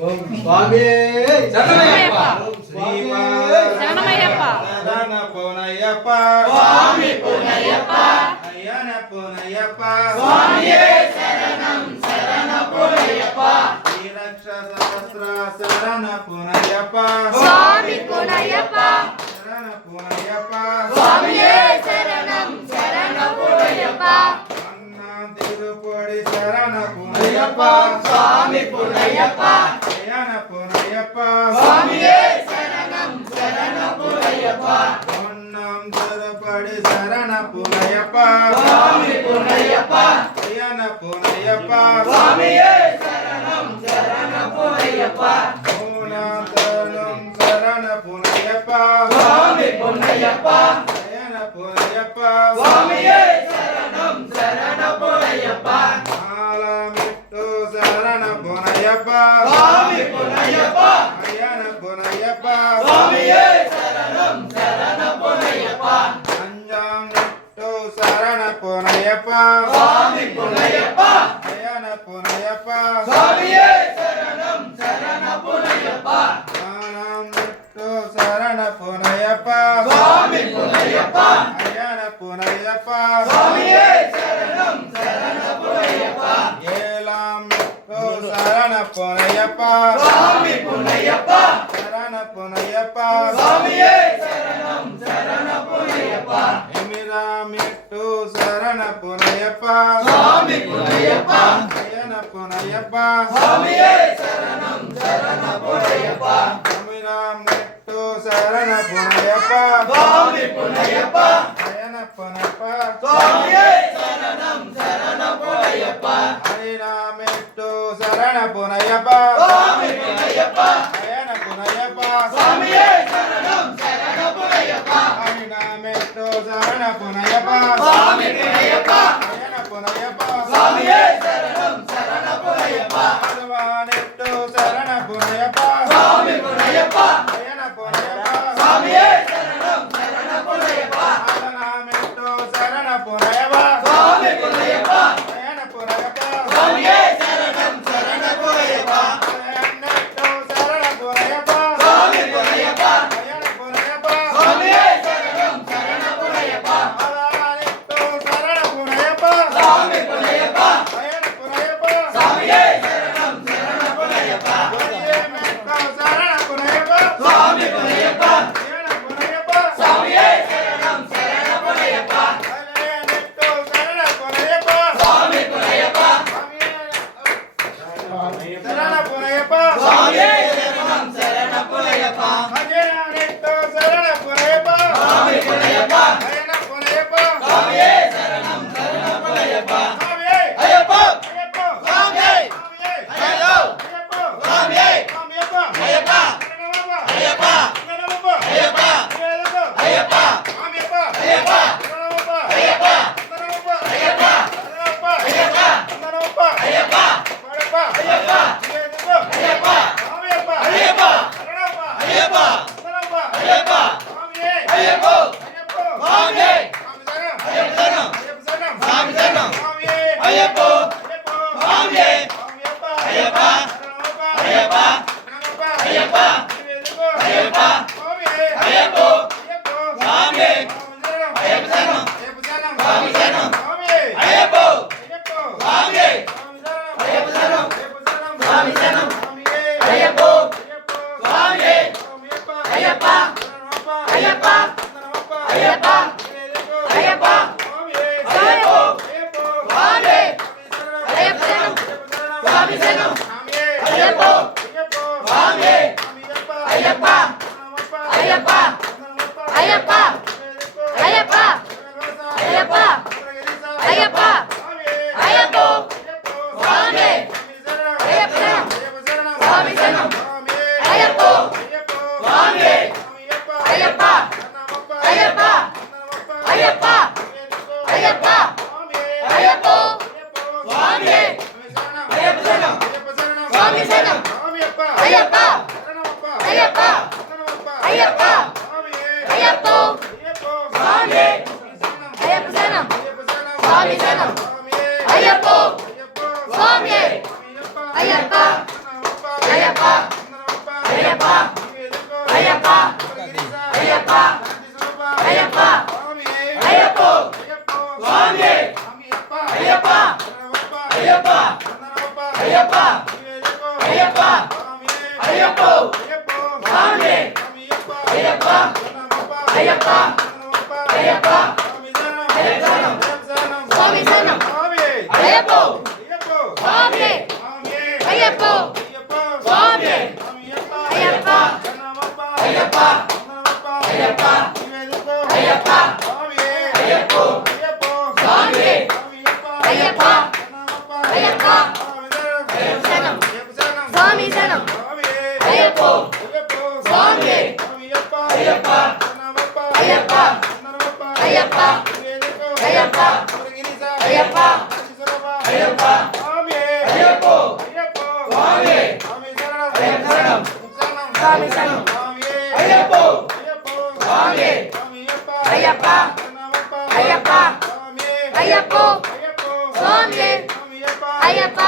ఓం స్వామి శరణమయ్యప్ప శరణమయ్యప్ప శరణ పూనయ్యప్ప స్వామి పూనయ్యప్ప అయ్యన పూనయ్యప్ప స్వామియే శరణం శరణ పూనయ్యప్ప శ్రీరక్ష సహస్ర శరణ పూనయ్యప్ప స్వామి పూనయ్యప్ప శరణ పూనయ్యప్ప స్వామియే శరణం శరణ పూనయ్యప్ప అన్నా తిరుపడి శరణ పూనయ్యప్ప స్వామి పూనయ్యప్ప అయ్యన పూనయ్యప్ప స్వామియే శరణం శరణ పూనయ్యప్ప అన్నం తిరుపడి శరణ పూనయ్యప్ప స్వామి పూనయ్యప్ప అయ్యన పూనయ్యప్ప స్వామియే శరణం శరణ పూనయ్యప్ప పూనాతనం శరణ పూనయ్యప్ప స్వామి పూనయ్యప్ప అయ్యన పూనయ్యప్ప స్వామియే శరణం శరణ పూనయ్యప్ప మాలమిట్టు శరణ పూనయ్యప్ప స్వామి పూనయ్యప్ప అయ్యన పూనయ్యప్ప స్వామియే శరణం శరణ పూనయ్యప్ప అంజామిట్టు శరణ పూనయ్యప్ప స్వామి పూనయ్యప్ప అయ్యన పూనయ్యప్ప స్వామియే శరణం శరణ పూనయ్యప్ప మానమిట్టు శరణ పూనయ్యప్ప స్వామి పూనయ్యప్ప అయ్యన పూనయ్యప్ప స్వామియే శరణం శరణ పూనయ్యప్ప ఏలామిట్టు శరణ పూనయ్యప్ప స్వామి పూనయ్యప్ప శరణ పూనయ్యప్ప స్వామియే శరణం శరణ పూనయ్యప్ప ఎమిరామిట్టు శరణ పూనయ్యప్ప స్వామి పూనయ్యప్ప అయ్యన పూనయ్యప్ప స్వామియే శరణం శరణ పూనయ్యప్ప ఎమిరామిట్టు శరణ పూనయ్యప్ప స్వామి పూనయ్యప్ప అయ్యన పూనయ్యప్ప స్వామియే శరణం శరణ పూనయ్యప్ప హరినామిట్టు శరణ పూనయ్యప్ప స్వామి పూనయ్యప్ప అయ్యన పూనయ్యప్ప స్వామియే శరణం శరణ పూనయ్యప్ప హరినామిట్టు శరణ పూనయ్యప్ప స్వామి పూనయ్యప్ప అయ్యన పూనయ్యప్ప స్వామియే శరణం శరణ పూనయ్యప్ప భగవానిట్టు శరణ పూనయ్యప్ప స్వామి పూనయ్యప్ప అయ్యన పూనయ్యప్ప స్వామియే శరణం శరణ పూనయ్యప్ప హరినామిట్టు శరణ పూనయ్యప్ప స్వామి పూనయ్యప్ప అయ్యన పూనయ్యప్ప స్వామియే శరణం శరణ పూనయ్యప్ప అయ్యన్నట్టు శరణ పూనయ్యప్ప స్వామి పూనయ్యప్ప అయ్యన పూనయ్యప్ప స్వామియే శరణం శరణ పూనయ్యప్ప భగవానిట్టు శరణ పూనయ్యప్ప స్వామి పూనయ్యప్ప అయ్యన పూనయ్యప్ప స్వామియే శరణం శరణ పూనయ్యప్ప గొయ్యేమెట్టు శరణ పూనయ్యప్ప స్వామి పూనయ్యప్ప అయ్యన పూనయ్యప్ప స్వామియే శరణం శరణ పూనయ్యప్ప అయ్యన్నట్టు శరణ పూనయ్యప్ప స్వామి పూనయ్యప్ప శరణ పూనయ్యప్ప స్వామియే శరణం శరణ పూనయ్యప్ప అయ్యన్నట్టు శరణ పూనయ్యప్ప స్వామి పూనయ్యప్ప అయ్యన పూనయ్యప్ప స్వామియే శరణం శరణ పూనయ్యప్ప స్వామియే అయ్యప్ప అయ్యప్ప స్వామియే స్వామియే అయ్యో అయ్యప్ప స్వామియే స్వామియప్ప అయ్యప్ప శరణమప్ప అయ్యప్ప శరణమప్ప అయ్యప్ప అయ్యప్ప అయ్యప్ప స్వామియప్ప అయ్యప్ప శరణమప్ప అయ్యప్ప శరణమప్ప అయ్యప్ప శరణమప్ప అయ్యప్ప శరణమప్ప అయ్యప్ప పడప్ప అయ్యప్ప అయ్యప్ప అయ్యప్ప స్వామియప్ప అయ్యప్ప శరణమప్ప అయ్యప్ప శరణమప్ప అయ్యప్ప స్వామియే అయ్యప్ప అయ్యప్ప స్వామియే స్వామి శరణం అయ్యప్ప శరణం అయ్యప్ప శరణం స్వామి శరణం స్వామియే అయ్యప్ప అయ్యప్ప స్వామియే స్వామియప్ప అయ్యప్ప శరణమప్ప అయ్యప్ప శరణమప్ప అయ్యప్ప అయ్యప్ప స్వామియే అయ్యప్ప అయ్యప్ప స్వామియే అయ్యప్ప శరణం అయ్యప్ప శరణం అయ్యప్ప శరణం స్వామి శరణం స్వామియే అయ్యప్ప అయ్యప్ప స్వామియే స్వామి శరణం అయ్యప్ప శరణం అయ్యప్ప శరణం స్వామి శరణం స్వామియే అయ్యప్ప అయ్యప్ప స్వామియే స్వామియప్ప అయ్యప్ప శరణమప్ప అయ్యప్ప శరణమప్ప అయ్యప్ప అయ్యప్ప స్వామియే అయ్యప్ప అయ్యప్ప స్వామియే అయ్యప్ప శరణం స్వామి శరణం స్వామియే అయ్యప్ప అయ్యప్ప స్వామియే స్వామియప్ప అయ్యప్ప అయ్యప్ప అయ్యప్ప అయ్యప్ప అయ్యప్ప అయ్యప్ప స్వామియే అయ్యప్ప శరణం స్వామి శరణం అయ్యప్ప స్వామియే అయ్యప్ప అయ్యప్ప అయ్యప్ప అయ్యప్ప అయ్యప్ప స్వామియే అయ్యప్ప శరణం స్వామి శరణం అయ్యప్ప అయ్యప్ప అయ్యప్ప అయ్యప్ప స్వామియే అయ్యప్ప శరణం స్వామి శరణం అయ్యప్ప స్వామియే అయ్యప్ప అయ్యప్ప అయ్యప్ప అయ్యప్ప స్వామి అయ్యప్ప అయ్యప్ప అయ్యప్ప స్వామి శరణం అయ్యప్ప స్వామి అయ్యప్ప స్వామి అయ్యప్ప అయ్యప్ప అయ్యప్ప అయ్యప్ప అయ్యప్ప స్వామి అయ్యప్ప అయ్యప్ప శరణం స్వామి శరణం అయ్యప్ప స్వామి అయ్యప్ప అయ్యప్ప అయ్యప్ప అయ్యప్ప అయ్యప్ప అయ్యప్ప అయ్యప్ప స్వామి శరణం అయ్యప్ప స్వామి అయ్యప్ప అయ్యప్ప అయ్యప్ప స్వామి అయ్యప్ప